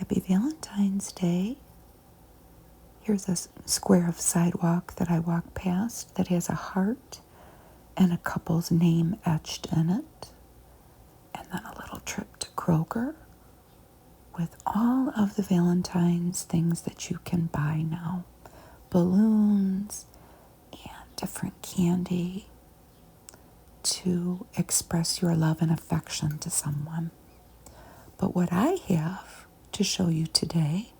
Happy Valentine's Day. Here's a square of sidewalk that I walk past that has a heart and a couple's name etched in it. And then a little trip to Kroger with all of the Valentine's things that you can buy now. Balloons and different candy to express your love and affection to someone. But what I have to show you today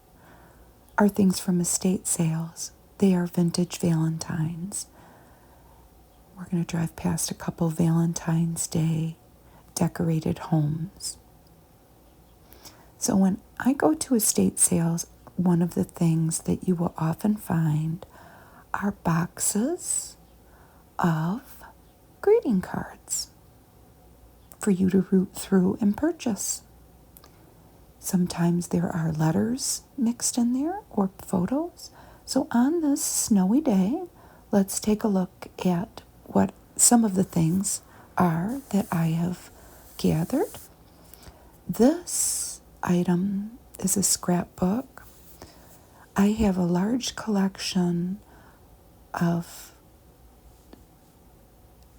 are things from estate sales. They are vintage Valentines. We're going to drive past a couple Valentine's Day decorated homes. So when I go to estate sales, one of the things that you will often find are boxes of greeting cards for you to root through and purchase. Sometimes there are letters mixed in there or photos. So on this snowy day, let's take a look at what some of the things are that I have gathered. This item is a scrapbook. I have a large collection of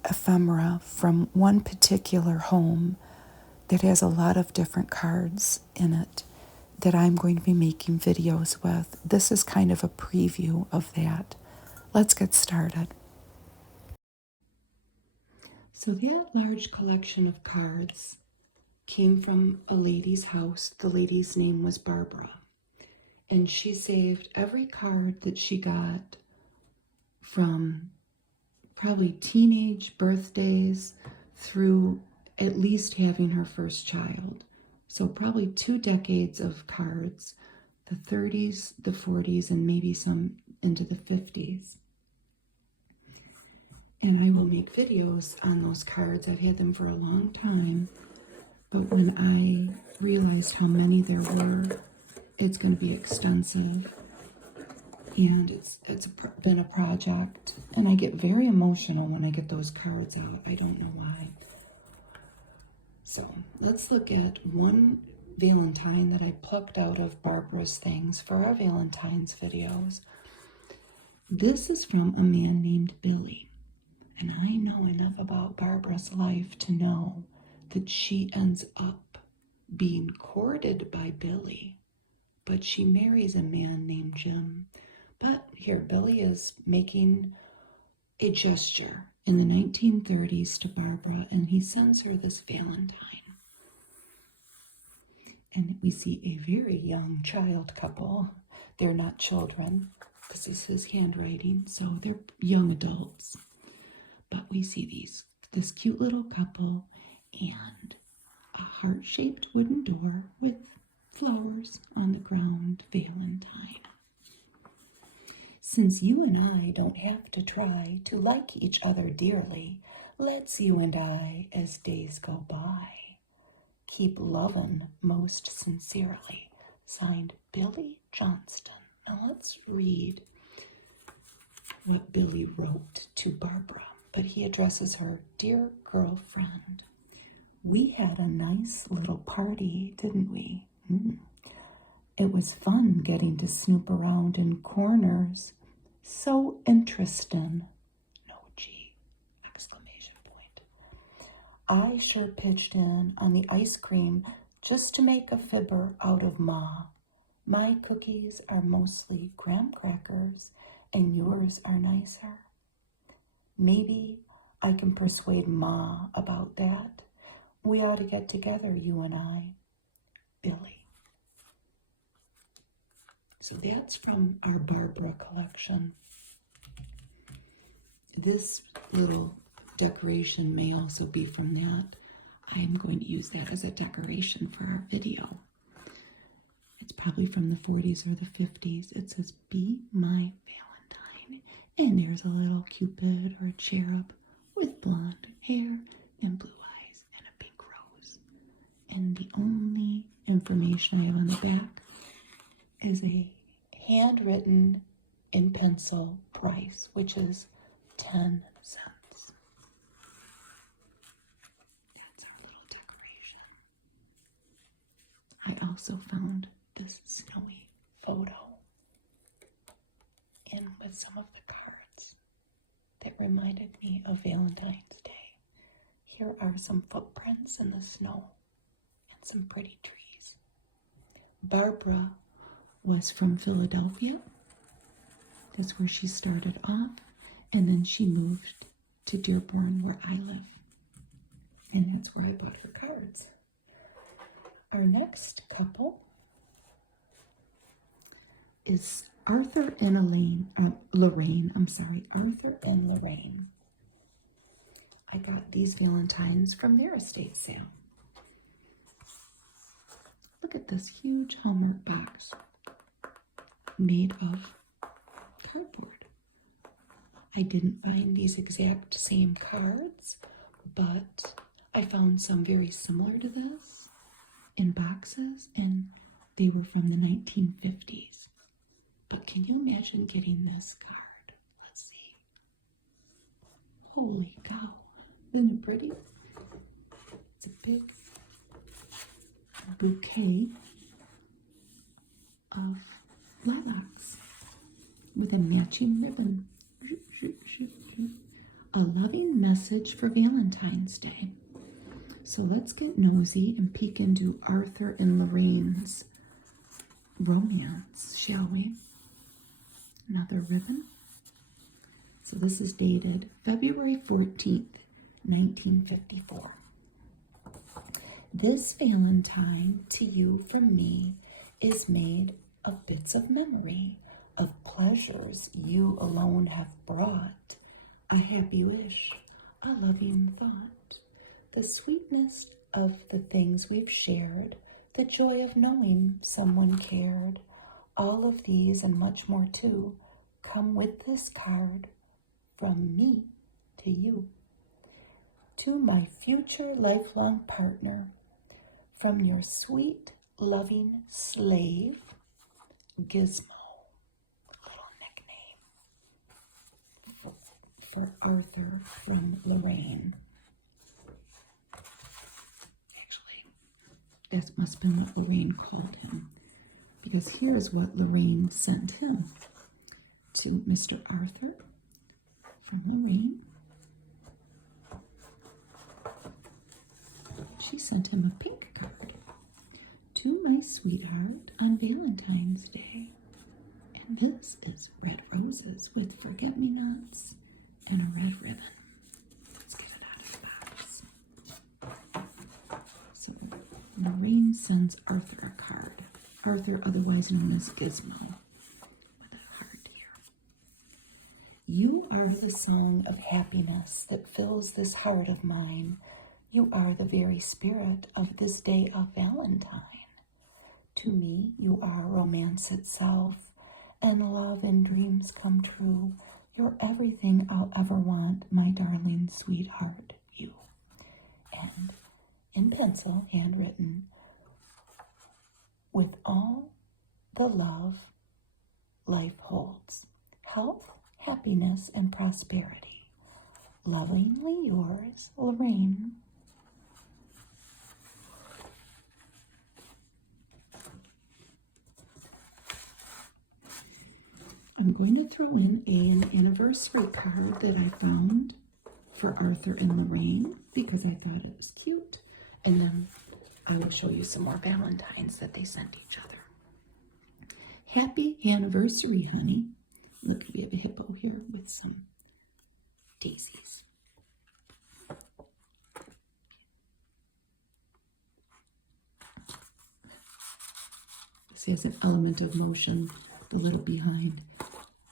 ephemera from one particular home that has a lot of different cards in it that I'm going to be making videos with. This is kind of a preview of that. Let's get started. So that large collection of cards came from a lady's house. The lady's name was Barbara. And she saved every card that she got from probably teenage birthdays through at least having her first child. So probably 2 decades of cards, the 30s, the 40s, and maybe some into the 50s. And I will make videos on those cards. I've had them for a long time. But when I realized how many there were, it's going to be extensive. And it's been a project. And I get very emotional when I get those cards out. I don't know why. So let's look at one Valentine that I plucked out of Barbara's things for our Valentine's videos. This is from a man named Billy. And I know enough about Barbara's life to know that she ends up being courted by Billy, but she marries a man named Jim. But here, Billy is making a gesture in the 1930s to Barbara, and he sends her this Valentine. And we see a very young child couple. They're not children. This is his handwriting, so they're young adults. But we see this cute little couple and a heart-shaped wooden door with flowers on the ground, Valentine. Since you and I don't have to try to like each other dearly, let's you and I, as days go by, keep lovin' most sincerely. Signed, Billy Johnston. Now let's read what Billy wrote to Barbara. But he addresses her, Dear girlfriend, we had a nice little party, didn't we? It was fun getting to snoop around in corners. So interesting. No G, exclamation point. I sure pitched in on the ice cream just to make a fibber out of Ma. My cookies are mostly graham crackers and yours are nicer. Maybe I can persuade Ma about that. We ought to get together, you and I. Billy. So that's from our Barbara collection. This little decoration may also be from that. I'm going to use that as a decoration for our video. It's probably from the 40s or the 50s. It says, Be my Valentine. And there's a little Cupid or a cherub with blonde hair and blue eyes and a pink rose. And the only information I have on the back is a handwritten in pencil price, which is 10 cents. That's our little decoration. I also found this snowy photo in with some of the cards that reminded me of Valentine's Day. Here are some footprints in the snow and some pretty trees. Barbara was from Philadelphia. That's where she started off. And then she moved to Dearborn, where I live. And that's where I bought her cards. Our next couple is Arthur and Lorraine. Arthur and Lorraine. I got these Valentines from their estate sale. Look at this huge Hallmark box made of cardboard. I didn't find these exact same cards, but I found some very similar to this in boxes, and they were from the 1950s. But can you imagine getting this card? Let's see. Holy cow. Isn't it pretty? It's a big bouquet of lilacs with a matching ribbon. A loving message for Valentine's Day. So let's get nosy and peek into Arthur and Lorraine's romance, shall we? Another ribbon. So this is dated February 14th, 1954. This Valentine to you from me is made of bits of memory, of pleasures you alone have brought, a happy wish, a loving thought, the sweetness of the things we've shared, the joy of knowing someone cared. All of these and much more too come with this card from me to you. To my future lifelong partner, from your sweet, loving slave, Gizmo. Little nickname for Arthur from Lorraine. Actually, that must have been what Lorraine called him, because here's what Lorraine sent him. To Mr. Arthur from Lorraine. She sent him a pink card. To my sweetheart on Valentine's Day. And this is red roses with forget-me-nots and a red ribbon. Let's get it out of the box. So Lorraine sends Arthur a card. Arthur, otherwise known as Gizmo, with a heart here. You are the song of happiness that fills this heart of mine. You are the very spirit of this day of Valentine. To me, you are romance itself, and love and dreams come true. You're everything I'll ever want, my darling sweetheart, you. And in pencil, handwritten, with all the love life holds, health, happiness, and prosperity. Lovingly yours, Lorraine. I'm going to throw in an anniversary card that I found for Arthur and Lorraine because I thought it was cute. And then I will show you some more Valentines that they sent each other. Happy anniversary, honey. Look, we have a hippo here with some daisies. This has an element of motion, the little behind.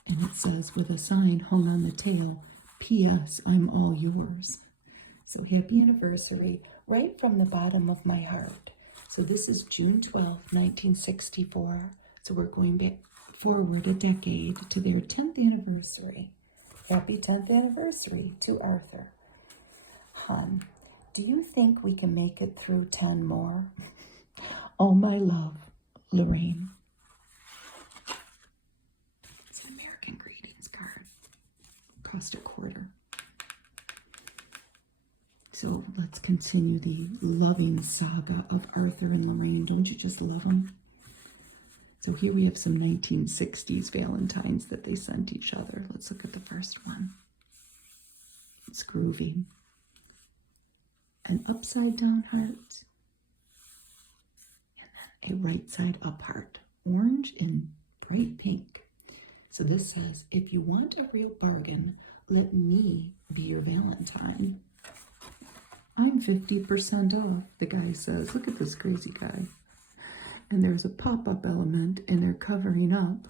And it says, with a sign hung on the tail, P.S. I'm all yours. So happy anniversary, right from the bottom of my heart. So this is June 12th, 1964. So we're going back forward a decade to their 10th anniversary. Happy 10th anniversary to Arthur. Hon, do you think we can make it through 10 more? Oh, my love, Lorraine. It's an American greetings card. Cost $0.25. So let's continue the loving saga of Arthur and Lorraine. Don't you just love them? So here we have some 1960s Valentines that they sent each other. Let's look at the first one. It's groovy. An upside down heart. And then a right side up heart. Orange and bright pink. So this says, if you want a real bargain, let me be your Valentine. I'm 50% off, the guy says. Look at this crazy guy. And there's a pop-up element, and they're covering up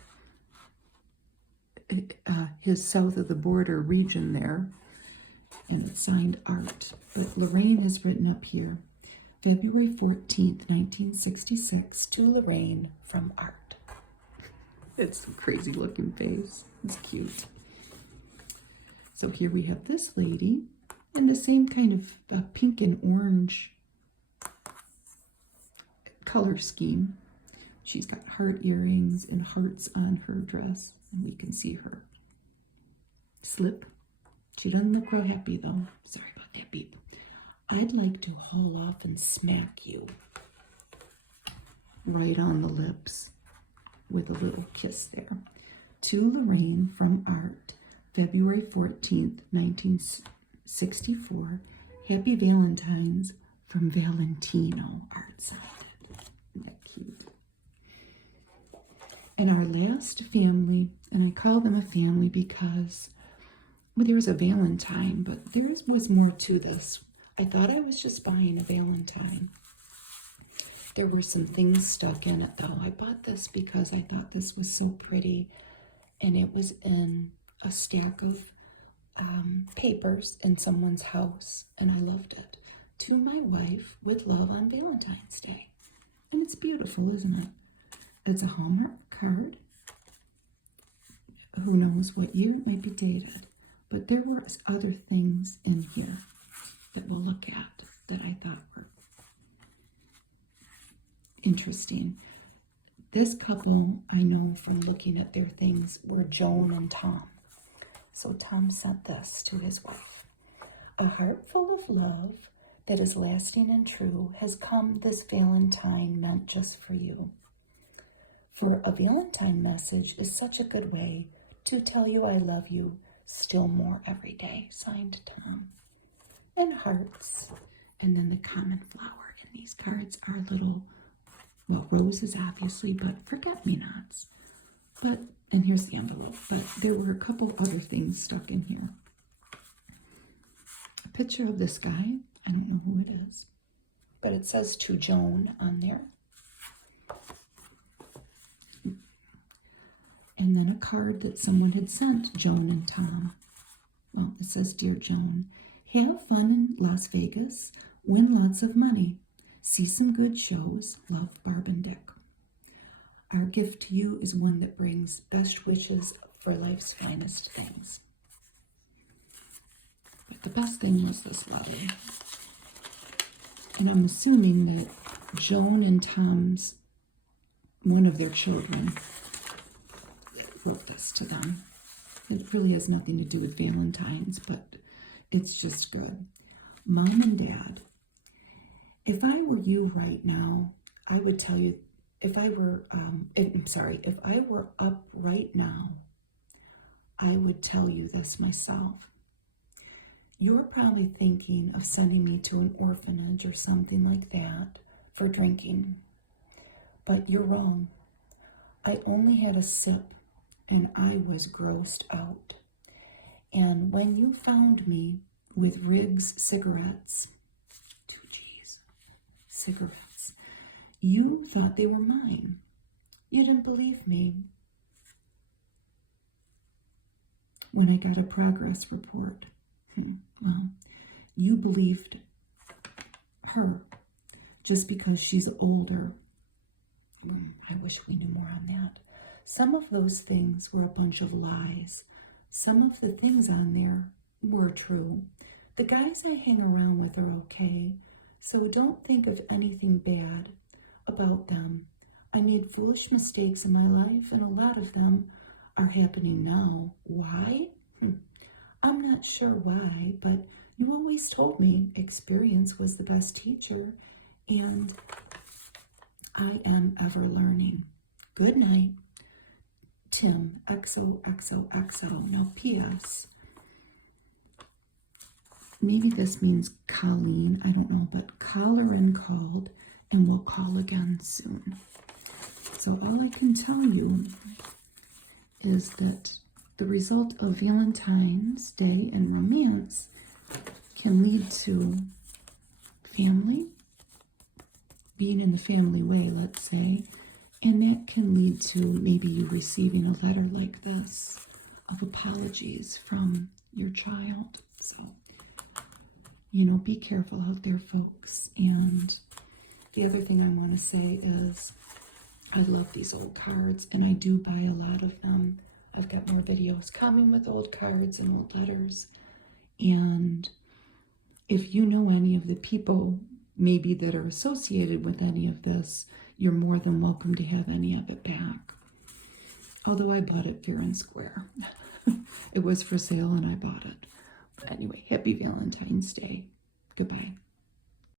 his south of the border region there. And it's signed Art. But Lorraine has written up here, February 14th, 1966, to Lorraine from Art. It's a crazy looking face. It's cute. So here we have this lady in the same kind of pink and orange color scheme. She's got heart earrings and hearts on her dress, and we can see her slip. She doesn't look real happy though. Sorry about that beep. I'd like to haul off and smack you right on the lips with a little kiss there. To Lorraine from Art, February 14th, 1964. Happy Valentine's from Valentino, Art side. Isn't that cute? And our last family, and I call them a family because, well, there was a Valentine, but there was more to this. I thought I was just buying a Valentine. There were some things stuck in it, though. I bought this because I thought this was so pretty, and it was in a stack of papers in someone's house, and I loved it. To my wife, with love on Valentine's Day. And it's beautiful, isn't it? It's a Hallmark card. Who knows what year it might be dated. But there were other things in here that we'll look at that I thought were interesting. This couple, I know from looking at their things, were Joan and Tom. So Tom sent this to his wife. A heart full of love that is lasting and true has come this Valentine meant just for you. For a Valentine message is such a good way to tell you I love you still more every day. Signed, Tom. And hearts. And then the common flower in these cards are little, well, roses obviously, but forget-me-nots. But, and here's the envelope, but there were a couple other things stuck in here. A picture of this guy. I don't know who it is, but it says to Joan on there. And then a card that someone had sent Joan and Tom. Well, it says, Dear Joan, have fun in Las Vegas, win lots of money, see some good shows, love Barb and Dick. Our gift to you is one that brings best wishes for life's finest things. But the best thing was this letter. And I'm assuming that Joan and Tom's, one of their children, wrote this to them. It really has nothing to do with Valentine's, but it's just good. Mom and Dad, if I were you right now, I would tell you, if I were up right now, I would tell you this myself. You're probably thinking of sending me to an orphanage or something like that for drinking, but you're wrong. I only had a sip and I was grossed out. And when you found me with Riggs cigarettes, 2 G's, cigarettes, you thought they were mine. You didn't believe me. When I got a progress report, well, you believed her just because she's older. I wish we knew more on that. Some of those things were a bunch of lies. Some of the things on there were true. The guys I hang around with are okay, so don't think of anything bad about them. I made foolish mistakes in my life, and a lot of them are happening now. Why? I'm not sure why, but you always told me experience was the best teacher, and I am ever learning. Good night. Tim, XOXOXO. Now, P.S. Maybe this means Colleen, I don't know, but Lorraine called and will call again soon. So all I can tell you is that the result of Valentine's Day and romance can lead to family, being in the family way, let's say, and that can lead to maybe you receiving a letter like this of apologies from your child. So, be careful out there, folks. And the other thing I want to say is I love these old cards, and I do buy a lot of them. I've got more videos coming with old cards and old letters. And if you know any of the people maybe that are associated with any of this, you're more than welcome to have any of it back. Although I bought it fair and square. It was for sale and I bought it. But anyway, happy Valentine's Day. Goodbye.